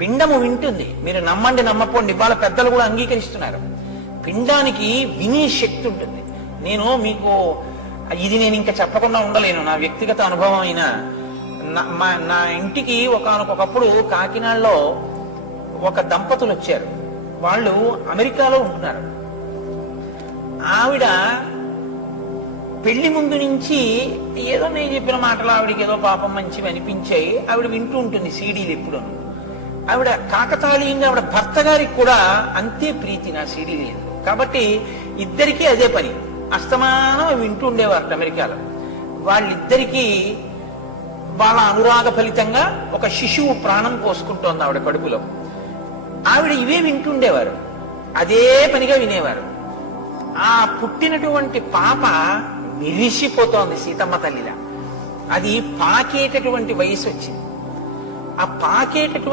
పిండము వింటుంది. మీరు నమ్మండి నమ్మపోండి, ఇవాళ పెద్దలు కూడా అంగీకరిస్తున్నారు. పిండానికి వినే శక్తి ఉంటుంది. నేను మీకు ఇది నేను ఇంకా చెప్పకుండా ఉండలేను, నా వ్యక్తిగత అనుభవం అయినా. నా ఇంటికి ఒకనకొకప్పుడు కాకినాడలో ఒక దంపతులు వచ్చారు. వాళ్ళు అమెరికాలో ఉంటున్నారు. ఆవిడ పెళ్లి ముందు నుంచి ఏదో నేను చెప్పిన మాటలు ఆవిడకి ఏదో పాపం మంచివి అనిపించాయి. ఆవిడ వింటూ ఉంటుంది సీడీలు ఎప్పుడు. ఆవిడ కాకతాళీయంగా ఆవిడ భర్త గారికి కూడా అంతే ప్రీతి నా సీడీ లేదు కాబట్టి ఇద్దరికీ అదే పని. అస్తమానం వింటూ ఉండేవారు అమెరికాలో. వాళ్ళిద్దరికీ వాళ్ళ అనురాగ ఫలితంగా ఒక శిశువు ప్రాణం పోసుకుంటోంది ఆవిడ కడుపులో. ఆవిడ ఇవే వింటుండేవారు, అదే పనిగా వినేవారు. ఆ పుట్టినటువంటి పాప మెరిసిపోతోంది సీతమ్మ తల్లిలా. అది పాకేటటువంటి వయసు వచ్చింది. ఆ పాకేటటువంటి